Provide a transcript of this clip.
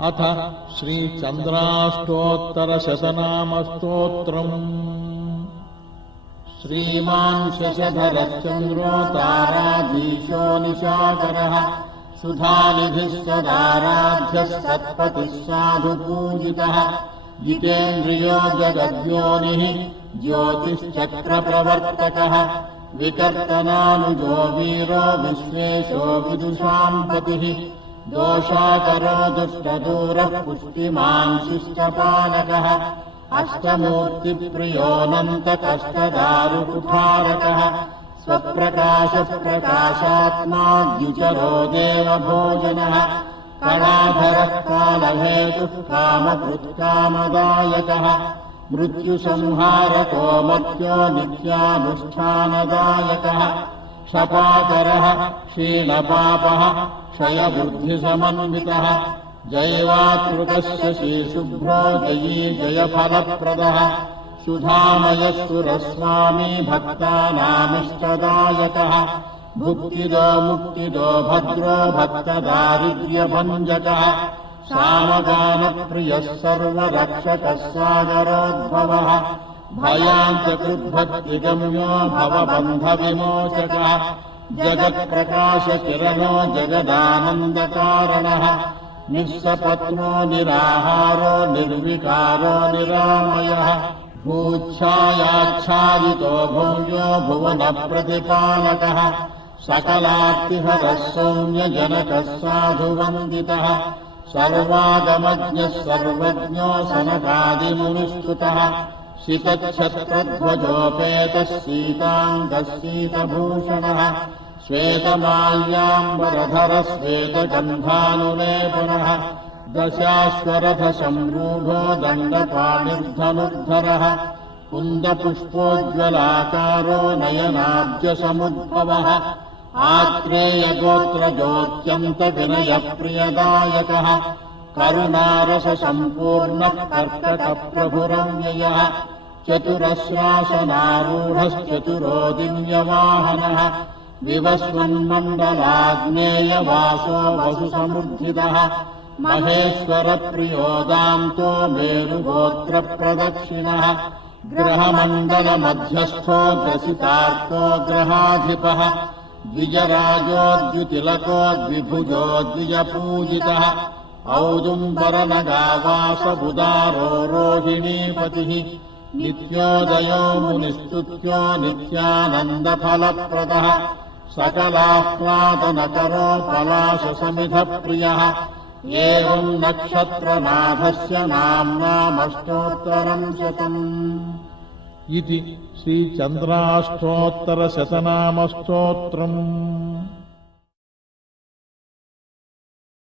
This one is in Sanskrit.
अथ श्रीचन्द्राष्टोत्तरशतनामस्तोत्रम्। श्रीमान् शशधरश्चन्द्रो ताराधीशो निशाकरः सुधानिधिः सदाराध्यः सत्पतिः साधुपूजितः। जितेन्द्रियो जगद्योनिः ज्योतिश्चक्रप्रवर्तकः। विकर्तनानुजो वीरो विश्वेशो विदुषाम् पतिः दोषाकरो दुष्टदूरः पुष्टिमान् शिष्टपालकः अष्टमूर्तिप्रियोऽनन्तकष्टदारुकुठारकः। स्वप्रकाशप्रकाशात्मा द्युचरो देवभोजनः कलाधरः कालहेतुः कामकृत्कामदायकः। मृत्युसंहारको मर्त्यो नित्यानुष्ठानदायकः क्षपाकरः क्षीणपापः क्षयबुद्धिसमन्वितः। जैवातृकस्य श्रीशुभ्रो जयी जयफलप्रदः। सुधामयः भक्तानामिष्टदायकः भुक्तिदो मुक्तिदो भद्रो भक्तदारिद्र्यभञ्जकः। सामगानप्रियः सर्वरक्षकः सागरोद्भवः भयान्तकृद्भक्तिगम्यो भवबन्धविमोचकः जगत्प्रकाशकिरणो जगदानन्दकारणः। निःसपत्नो निराहारो निर्विकारो निरामयः। भूच्छायाच्छादितो भव्यो भुवनप्रतिपालकः। सकलार्तिहरः सौम्यजनकः साधुवन्दितः। सर्वागमज्ञः सर्वज्ञो सनकादिमुनिस्तुतः शितच्छत्रध्वजोपेतः सीताङ्गः शीतभूषणः श्वेतमाल्याम्बरधरः श्वेतगन्धानुलेपनः दशाश्वरथसम्रूढो दण्डपाणिर्धनुर्धरः कुन्दपुष्पोज्ज्वलाकारो नयनाब्जसमुद्भवः आत्रेयगोत्रजोऽत्यन्तविनयप्रियदायकः करुणारससम्पूर्णः कर्कटप्रभुरव्ययः चतुरश्वासनारूढश्चतुरो दिव्यवाहनः विवस्वन्मण्डलाग्नेयवासो वसुसमुद्धितः। महेश्वरप्रियोदान्तो मेरुगोत्रप्रदक्षिणः। ग्रहमण्डलमध्यस्थो ग्रसितार्को ग्रहाधिपः। द्विजराजोद्युतिलको द्विभुजो द्विजपूजितः औदुम्बरनगावासबुदारो रोहिणीपतिः नित्योदयो मुनिस्तुत्यो नित्यानन्दफलप्रदः सकलाह्लादनकरो पलाशसमिधप्रियः एवम् नक्षत्रनाथस्य नाम्नामष्टोत्तरम् शतम्। इति श्रीचन्द्राष्टोत्तरशतनामस्तोत्रम्